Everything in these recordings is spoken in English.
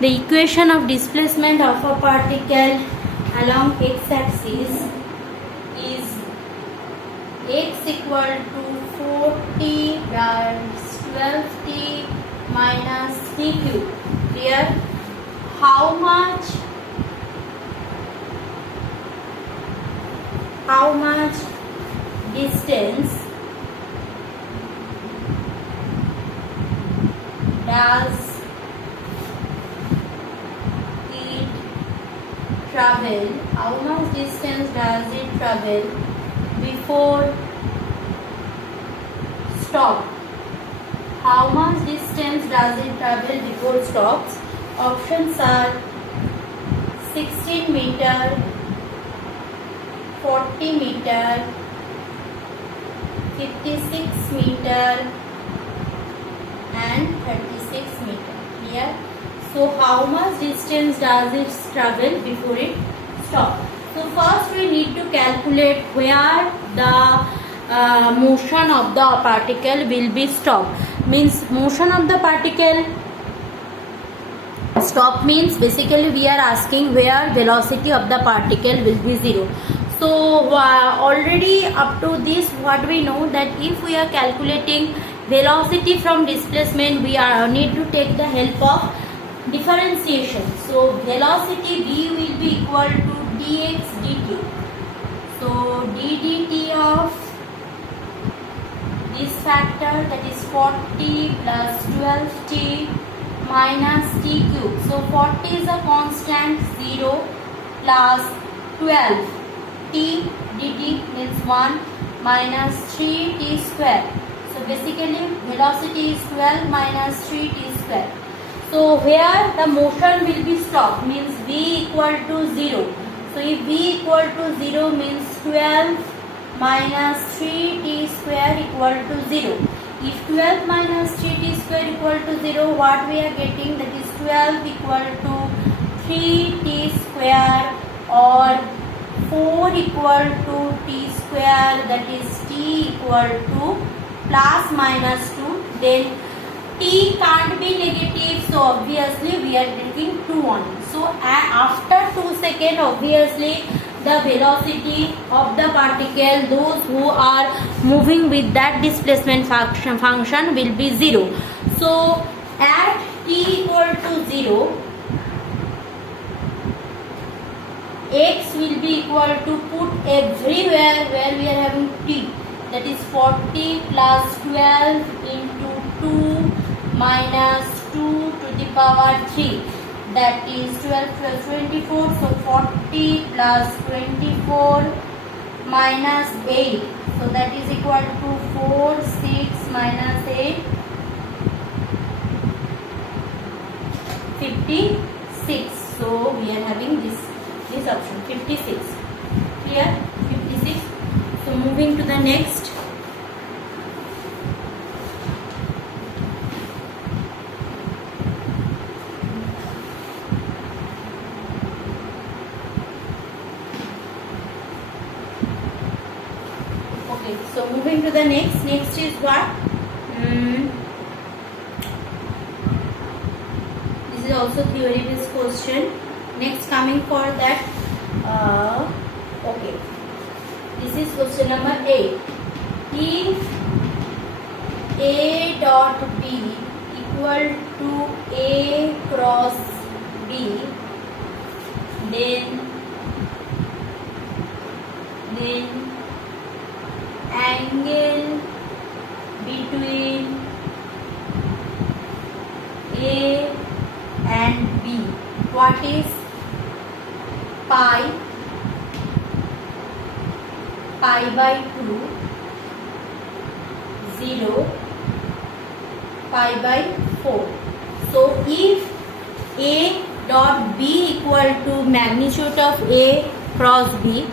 The equation of displacement of a particle along x-axis is x equal to 4t plus 12t minus t cube. Here, how much distance does it travel? How much distance does it travel before stop? How much distance does it travel before stops? Options are 16 meter, 40 meter, 56 meter and 36 meter. Here, so how much distance does it travel before it stops? So first we need to calculate where the motion of the particle will be stopped. Means motion of the particle stop means basically we are asking where velocity of the particle will be zero. So already up to this what we know that if we are calculating velocity from displacement, we need to take the help of differentiation. So velocity v will be equal to dx dt. So d dt of this factor, that is 40 plus 12t minus t cube. So 40 is a constant, 0 plus 12 t dt means 1 minus 3t square. So basically velocity is 12 minus 3t square. So where the motion will be stopped means v equal to 0. So if v equal to 0 means 12 minus 3t square equal to 0. If 12 minus 3t square equal to 0, what we are getting, that is 12 equal to 3t square, or 4 equal to t square, that is t equal to plus minus 2. Then t can't be negative, so obviously we are taking 2 only. So after 2 seconds, obviously the velocity of the particle, those who are moving with that displacement function will be 0. So at t equal to 0, x will be equal to put everywhere where we are having t, that is 40 plus 12 into 2 minus 2 to the power 3, that is 12 plus 24, so 40 plus 24 minus 8, so that is equal to 4, 6 minus 8, 56. So we are having this option 56. Clear? 56. So moving to the next. Okay, so moving to the next. Next is what? This is also theory based question. Next coming for that. Okay. This is question number 8. If A dot B equal to A cross B, then angle between A and B, what is pi by 2, 0, pi by 4. So if A dot B equal to magnitude of A cross B,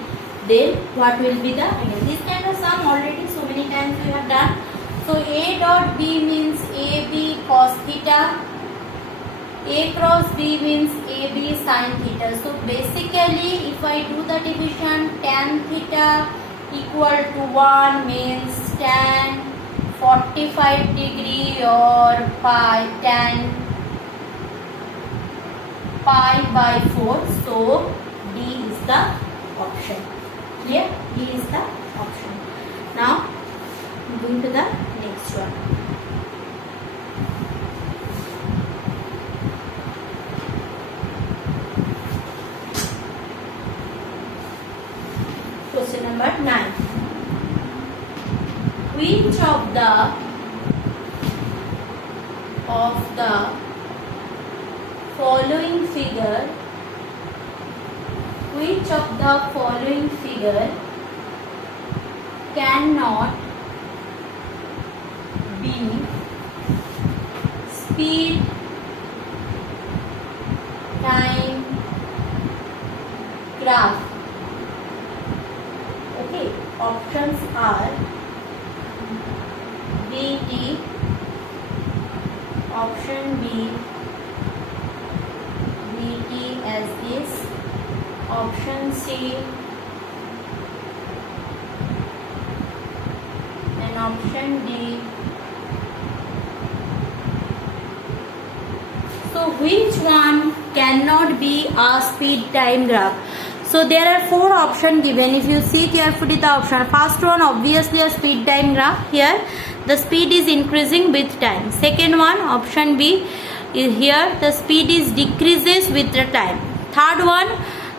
then what will be the angle? This kind of sum already so many times we have done. So A dot B means AB cos theta, A cross B means AB sin theta. So basically if I do the division, tan theta equal to 1 means tan 45 degree, or pi tan pi by 4. So D is the option. Clear? D is the option. Now moving to the next one. Question number 9. Which of the following figure cannot be speed time graph? Okay, options are BT, option B BT as this, option C and option D. So which one cannot be a speed time graph? So there are 4 options given. If you see carefully the option, first one obviously a speed time graph. Here the speed is increasing with time. Second one, option B, is here the speed is decreases with the time. Third one,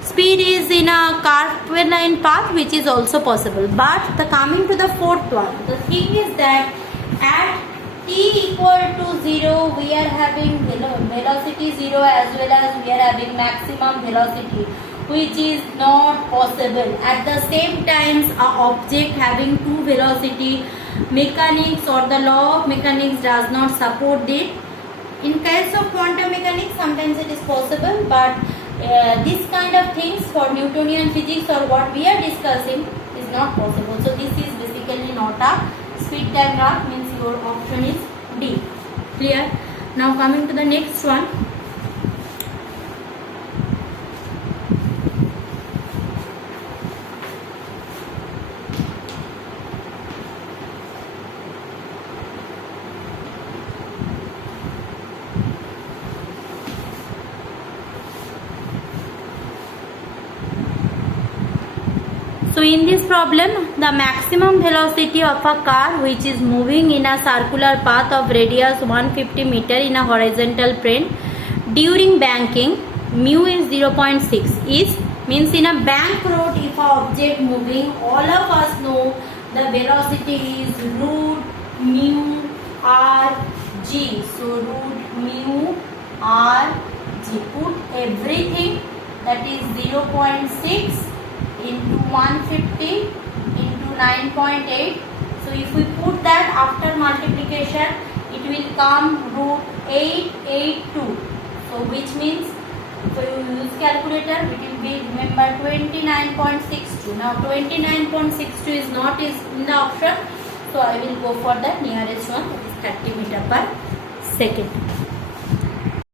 speed is in a curved line path, which is also possible. But the coming to the fourth one, the thing is that at t equal to 0 we are having velocity 0 as well as we are having maximum velocity, which is not possible. At the same time, a object having 2 velocity, mechanics or the law of mechanics does not support it. In case of quantum mechanics, sometimes it is possible, but this kind of things for Newtonian physics or what we are discussing is not possible. So this is basically not a speed time graph, means your option is D. Clear? Now coming to the next one. So in this problem, the maximum velocity of a car which is moving in a circular path of radius 150 meter in a horizontal plane during banking, mu is 0.6 is, means in a bank road if a object moving, all of us know the velocity is root mu r g. So root mu r g. Put everything, that is 0.6 into 150 into 9.8. So if we put that after multiplication, it will come root 882. So which means if you use calculator, it will be, remember, 29.62. Now 29.62 is not in the option, so I will go for the nearest one, that is 30 meter per second.